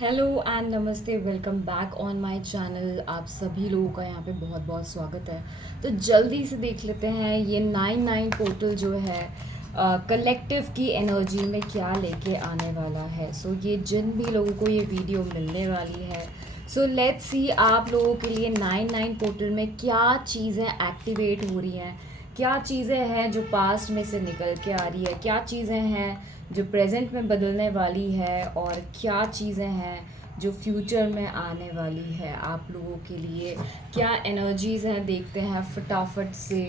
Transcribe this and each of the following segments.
Hello and नमस्ते, welcome back on my channel. आप सभी लोगों का यहाँ पे बहुत बहुत स्वागत है। तो जल्दी से देख लेते हैं ये 99 पोर्टल जो है कलेक्टिव की एनर्जी में क्या लेके आने वाला है। सो ये जिन भी लोगों को ये वीडियो मिलने वाली है, सो लेट्स सी आप लोगों के लिए 99 पोर्टल में क्या चीज़ें एक्टिवेट हो रही हैं, क्या चीज़ें हैं जो पास्ट में से निकल के आ रही है, क्या चीज़ें हैं जो प्रेजेंट में बदलने वाली है, और क्या चीज़ें हैं जो फ्यूचर में आने वाली है आप लोगों के लिए। क्या एनर्जीज़ हैं, देखते हैं फटाफट से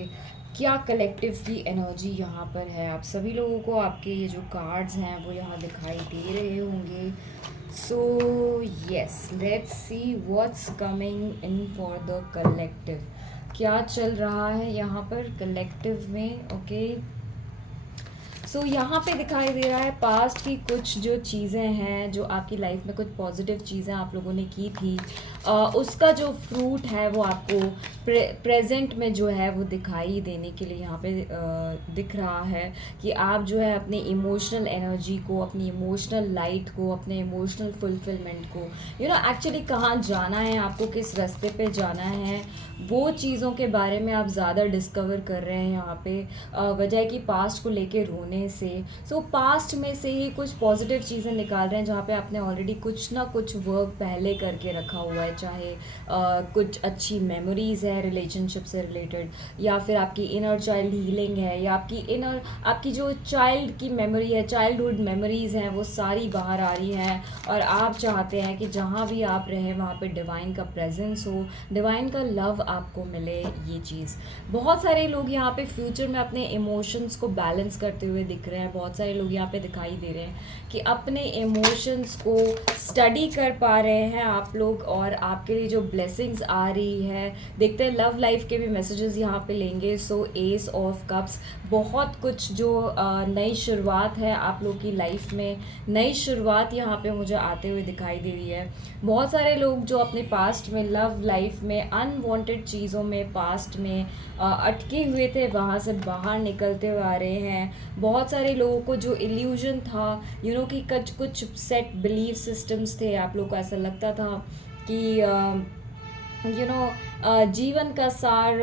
क्या कलेक्टिव की एनर्जी यहाँ पर है। आप सभी लोगों को आपके ये जो कार्ड्स हैं वो यहाँ दिखाई दे रहे होंगे। So yes, let's see what's coming in for the collective. क्या चल रहा है यहाँ पर कलेक्टिव में। ओके, सो यहाँ पे दिखाई दे रहा है पास्ट की कुछ जो चीज़ें हैं, जो आपकी लाइफ में कुछ पॉजिटिव चीज़ें आप लोगों ने की थी, उसका जो फ्रूट है वो आपको प्रेजेंट में जो है वो दिखाई देने के लिए यहाँ पे दिख रहा है कि आप जो है अपनी इमोशनल एनर्जी को, अपनी इमोशनल लाइट को, अपने इमोशनल फुलफिलमेंट को, एक्चुअली कहाँ जाना है, आपको किस रास्ते पे जाना है, वो चीज़ों के बारे में आप ज़्यादा डिस्कवर कर रहे हैं यहाँ पे, वजह कि पास्ट को लेके रोने से। सो पास्ट में से ही कुछ पॉजिटिव चीज़ें निकाल रहे हैं जहाँ पे आपने ऑलरेडी कुछ ना कुछ वर्क पहले करके रखा हुआ है, चाहे कुछ अच्छी मेमोरीज़ है रिलेशनशिप से रिलेटेड, या फिर आपकी इनर चाइल्ड हीलिंग है, या आपकी जो चाइल्ड की मेमोरी है, चाइल्डहुड मेमोरीज़ हैं, वो सारी बाहर आ रही हैं। और आप चाहते हैं कि जहाँ भी आप रहें वहाँ पे डिवाइन का प्रेजेंस हो, डिवाइन का लव आपको मिले। ये चीज़ बहुत सारे लोग यहाँ पे फ्यूचर में अपने इमोशंस को बैलेंस करते हुए दिख रहे हैं। बहुत सारे लोग यहाँ पे दिखाई दे रहे हैं कि अपने इमोशंस को स्टडी कर पा रहे हैं आप लोग, और आपके लिए जो ब्लेसिंग्स आ रही है। देखते हैं लव लाइफ के भी मैसेजेस यहाँ पे लेंगे। सो एस ऑफ कप्स, बहुत कुछ जो नई शुरुआत है आप लोग की लाइफ में, नई शुरुआत यहाँ पे मुझे आते हुए दिखाई दे रही है। बहुत सारे लोग जो अपने पास्ट में, लव लाइफ में, अनवांटेड चीज़ों में, पास्ट में अटके हुए थे, वहाँ से बाहर निकलते हुए आ रहे हैं। बहुत सारे लोगों को जो इल्यूजन था, कि कुछ सेट बिलीफ सिस्टम्स थे, आप लोग को ऐसा लगता था कि जीवन का सार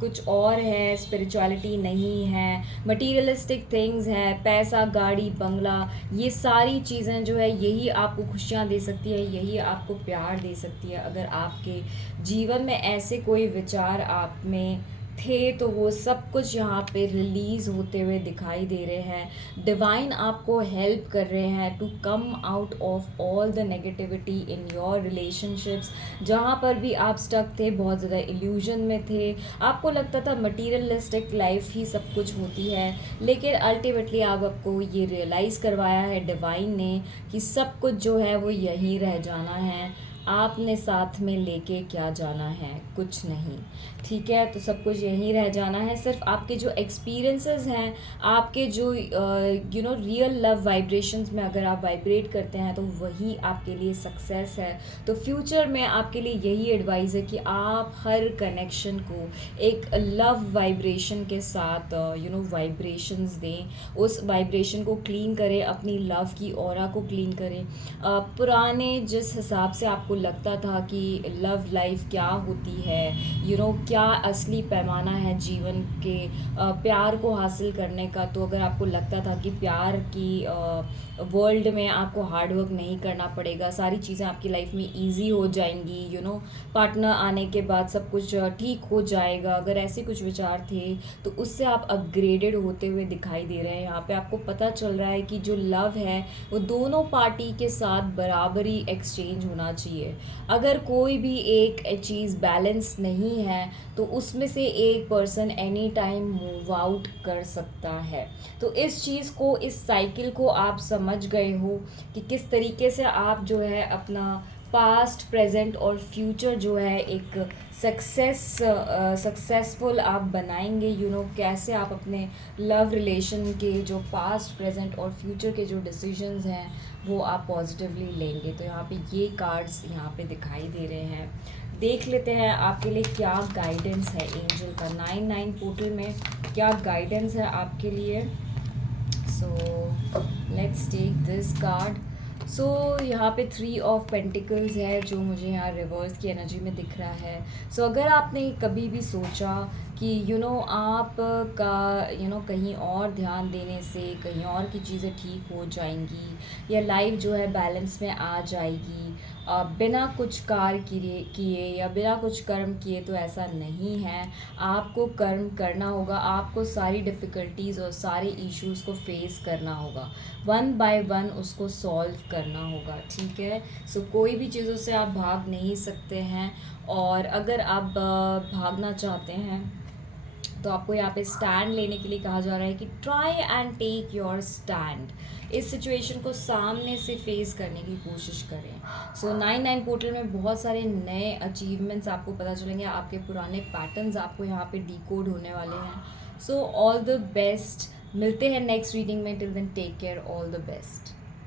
कुछ और है, स्पिरिचुअलिटी नहीं है, मटीरियलिस्टिक थिंग्स है, पैसा, गाड़ी, बंगला, ये सारी चीज़ें जो है यही आपको खुशियाँ दे सकती है, यही आपको प्यार दे सकती है। अगर आपके जीवन में ऐसे कोई विचार आप में थे तो वो सब कुछ यहाँ पे रिलीज़ होते हुए दिखाई दे रहे हैं। डिवाइन आपको हेल्प कर रहे हैं to come out of all the negativity in your relationships. जहाँ पर भी आप स्टक थे, बहुत ज़्यादा इल्यूजन में थे, आपको लगता था मटीरियलिस्टिक लाइफ ही सब कुछ होती है, लेकिन अल्टीमेटली आपको ये रियलाइज़ करवाया है डिवाइन ने कि सब कुछ जो है वो यहीं रह जाना है। आपने साथ में लेके क्या जाना है, कुछ नहीं। ठीक है, तो सब कुछ यहीं रह जाना है। सिर्फ आपके जो एक्सपीरियंसेस हैं, आपके जो रियल लव वाइब्रेशंस में अगर आप वाइब्रेट करते हैं तो वही आपके लिए सक्सेस है। तो फ्यूचर में आपके लिए यही एडवाइस है कि आप हर कनेक्शन को एक लव वाइब्रेशन के साथ वाइब्रेशंस दें, उस वाइब्रेशन को क्लीन करें, अपनी लव की ऑरा को क्लीन करें। पुराने जिस हिसाब से आपको लगता था कि लव लाइफ क्या होती है, क्या असली पैमाना है जीवन के प्यार को हासिल करने का, तो अगर आपको लगता था कि प्यार की वर्ल्ड में आपको हार्ड वर्क नहीं करना पड़ेगा, सारी चीज़ें आपकी लाइफ में इजी हो जाएंगी, पार्टनर आने के बाद सब कुछ ठीक हो जाएगा, अगर ऐसे कुछ विचार थे तो उससे आप अपग्रेडेड होते हुए दिखाई दे रहे हैं। यहाँ पे आपको पता चल रहा है कि जो लव है वो दोनों पार्टी के साथ बराबरी एक्सचेंज होना चाहिए। अगर कोई भी एक चीज़ बैलेंस नहीं है तो उसमें से एक person any time move out कर सकता है। तो इस चीज़ को, इस साइकिल को आप समझ गए हो कि किस तरीके से आप जो है अपना पास्ट, प्रेजेंट और फ्यूचर जो है एक सक्सेसफुल आप बनाएंगे। कैसे आप अपने लव रिलेशन के जो पास्ट, प्रेजेंट और फ्यूचर के जो डिसीजंस हैं वो आप पॉजिटिवली लेंगे। तो यहाँ पे ये कार्ड्स यहाँ पे दिखाई दे रहे हैं। देख लेते हैं आपके लिए क्या गाइडेंस है एंजल का 99 पोर्टल में, क्या गाइडेंस है आपके लिए। So let's take this card. So यहाँ पे 3 ऑफ पेंटिकल्स है जो मुझे यहाँ रिवर्स की एनर्जी में दिख रहा है। अगर आपने कभी भी सोचा कि आप का कहीं और ध्यान देने से कहीं और की चीज़ें ठीक हो जाएंगी या लाइफ जो है बैलेंस में आ जाएगी बिना कुछ कार्य किए या बिना कुछ कर्म किए, तो ऐसा नहीं है। आपको कर्म करना होगा, आपको सारी डिफ़िकल्टीज़ और सारे इश्यूज़ को फेस करना होगा, वन बाय वन उसको सॉल्व करना होगा, ठीक है। कोई भी चीज़ों से आप भाग नहीं सकते हैं, और अगर आप भागना चाहते हैं तो आपको यहाँ पे स्टैंड लेने के लिए कहा जा रहा है कि try and take your stand. इस सिचुएशन को सामने से फेस करने की कोशिश करें। 9-9 पोर्टल में बहुत सारे नए अचीवमेंट्स आपको पता चलेंगे, आपके पुराने पैटर्न्स आपको यहाँ पे डिकोड होने वाले हैं। ऑल द बेस्ट, मिलते हैं नेक्स्ट रीडिंग में। Till then take care, all the best.